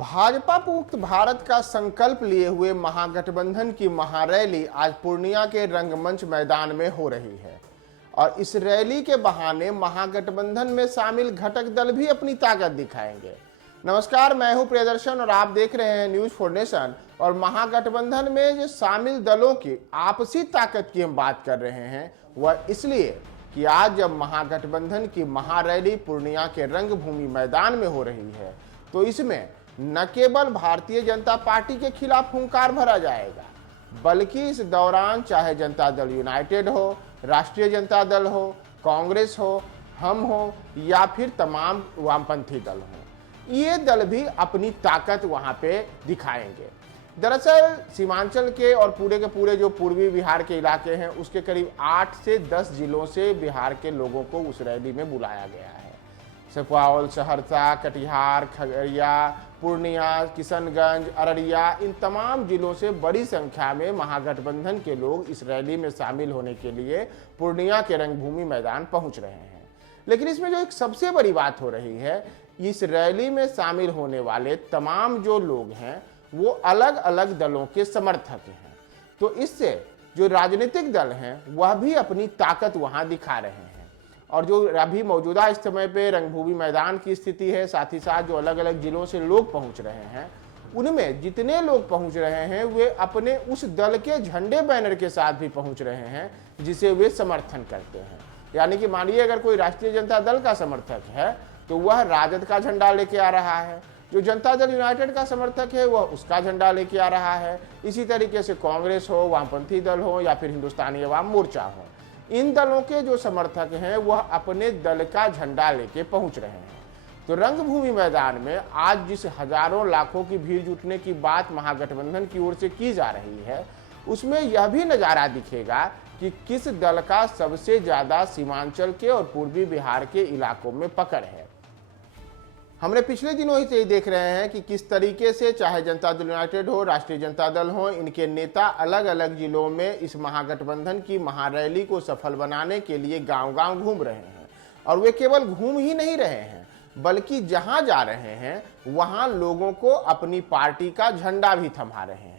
भाजपा मुक्त भारत का संकल्प लिए हुए महागठबंधन की महारैली आज पूर्णिया के रंगमंच मैदान में हो रही है और इस रैली के बहाने महागठबंधन में शामिल घटक दल भी अपनी ताकत दिखाएंगे। नमस्कार, मैं हूं प्रियदर्शन और आप देख रहे हैं न्यूज फॉर नेशन। और महागठबंधन में जो शामिल दलों की आपसी ताकत की हम बात कर रहे हैं वह इसलिए कि आज जब महागठबंधन की महारैली पूर्णिया के रंगभूमि मैदान में हो रही है तो इसमें न केवल भारतीय जनता पार्टी के खिलाफ हुंकार भरा जाएगा, बल्कि इस दौरान चाहे जनता दल यूनाइटेड हो, राष्ट्रीय जनता दल हो, कांग्रेस हो, हम हो या फिर तमाम वामपंथी दल हो, ये दल भी अपनी ताकत वहां पे दिखाएंगे। दरअसल सीमांचल के और पूरे के पूरे जो पूर्वी बिहार के इलाके हैं उसके करीब 8 से 10 जिलों से बिहार के लोगों को उस रैली में बुलाया गया है। सुपौल, सहरसा, कटिहार, खगड़िया, पूर्णिया, किशनगंज, अररिया, इन तमाम जिलों से बड़ी संख्या में महागठबंधन के लोग इस रैली में शामिल होने के लिए पूर्णिया के रंगभूमि मैदान पहुंच रहे हैं। लेकिन इसमें जो एक सबसे बड़ी बात हो रही है, इस रैली में शामिल होने वाले तमाम जो लोग हैं वो अलग अलग दलों के समर्थक हैं। तो इससे जो राजनीतिक दल हैं वह भी अपनी ताकत वहां दिखा रहे हैं। और जो अभी मौजूदा इस समय पे रंगभूमि मैदान की स्थिति है, साथ ही साथ जो अलग अलग जिलों से लोग पहुंच रहे हैं, उनमें जितने लोग पहुंच रहे हैं वे अपने उस दल के झंडे बैनर के साथ भी पहुंच रहे हैं जिसे वे समर्थन करते हैं। यानी कि मानिए अगर कोई राष्ट्रीय जनता दल का समर्थक है तो वह राजद का झंडा लेके आ रहा है, जो जनता दल यूनाइटेड का समर्थक है वह उसका झंडा लेके आ रहा है। इसी तरीके से कांग्रेस हो, वामपंथी दल हो या फिर हिंदुस्तानी अवाम मोर्चा हो, इन दलों के जो समर्थक हैं वह अपने दल का झंडा लेके पहुंच रहे हैं। तो रंगभूमि मैदान में आज जिस हजारों लाखों की भीड़ जुटने की बात महागठबंधन की ओर से की जा रही है, उसमें यह भी नजारा दिखेगा कि किस दल का सबसे ज्यादा सीमांचल के और पूर्वी बिहार के इलाकों में पकड़ है। हमने पिछले दिनों ही से ही देख रहे हैं कि किस तरीके से चाहे जनता दल यूनाइटेड हो, राष्ट्रीय जनता दल हो, इनके नेता अलग अलग जिलों में इस महागठबंधन की महारैली को सफल बनाने के लिए गांव-गांव घूम रहे हैं। और वे केवल घूम ही नहीं रहे हैं बल्कि जहां जा रहे हैं वहां लोगों को अपनी पार्टी का झंडा भी थमा रहे हैं।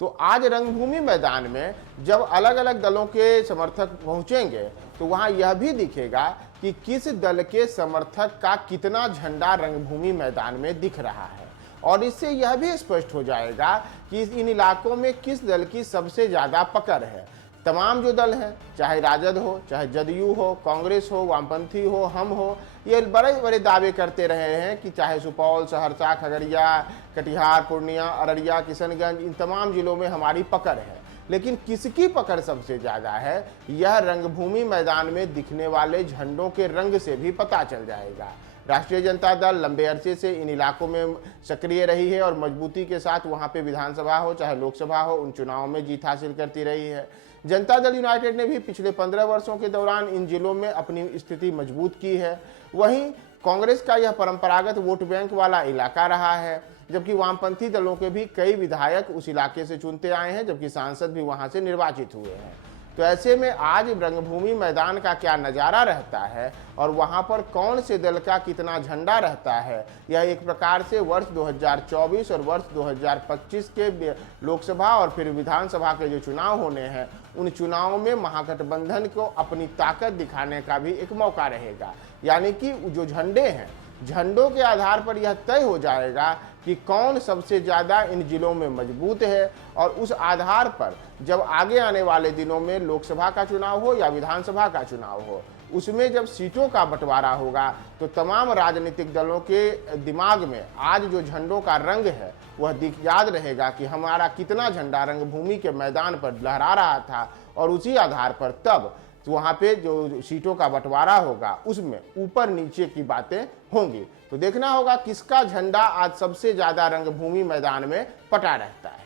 तो आज रंगभूमि मैदान में जब अलग अलग दलों के समर्थक पहुंचेंगे तो वहां यह भी दिखेगा कि किस दल के समर्थक का कितना झंडा रंगभूमि मैदान में दिख रहा है। और इससे यह भी स्पष्ट हो जाएगा कि इन इलाकों में किस दल की सबसे ज्यादा पकड़ है। तमाम जो दल हैं, चाहे राजद हो, चाहे जदयू हो, कांग्रेस हो, वामपंथी हो, हम हो, ये बड़े बड़े दावे करते रहे हैं कि चाहे सुपौल, सहरसा, खगड़िया, कटिहार, पूर्णिया, अररिया, किशनगंज, इन तमाम जिलों में हमारी पकड़ है। लेकिन किसकी पकड़ सबसे ज्यादा है यह रंगभूमि मैदान में दिखने वाले झंडों के रंग से भी पता चल जाएगा। राष्ट्रीय जनता दल लंबे अरसे से इन इलाकों में सक्रिय रही है और मजबूती के साथ वहां पे विधानसभा हो चाहे लोकसभा हो उन चुनावों में जीत हासिल करती रही है। जनता दल यूनाइटेड ने भी पिछले 15 वर्षों के दौरान इन जिलों में अपनी स्थिति मजबूत की है। वहीं कांग्रेस का यह परंपरागत वोट बैंक वाला इलाका रहा है, जबकि वामपंथी दलों के भी कई विधायक उस इलाके से चुनते आए हैं, जबकि सांसद भी वहां से निर्वाचित हुए हैं। तो ऐसे में आज रंगभूमि मैदान का क्या नज़ारा रहता है और वहां पर कौन से दल का कितना झंडा रहता है, यह एक प्रकार से वर्ष 2024 और वर्ष 2025 के लोकसभा और फिर विधानसभा के जो चुनाव होने हैं उन चुनावों में महागठबंधन को अपनी ताकत दिखाने का भी एक मौका रहेगा। यानी कि जो झंडे हैं, झंडों के आधार पर यह तय हो जाएगा कि कौन सबसे ज़्यादा इन जिलों में मजबूत है। और उस आधार पर जब आगे आने वाले दिनों में लोकसभा का चुनाव हो या विधानसभा का चुनाव हो, उसमें जब सीटों का बंटवारा होगा तो तमाम राजनीतिक दलों के दिमाग में आज जो झंडों का रंग है वह याद रहेगा कि हमारा कितना झंडा रंगभूमि के मैदान पर लहरा रहा था। और उसी आधार पर तब तो वहाँ पे जो सीटों का बंटवारा होगा उसमें ऊपर नीचे की बातें होंगी। तो देखना होगा किसका झंडा आज सबसे ज्यादा रंगभूमि मैदान में पटा रहता है।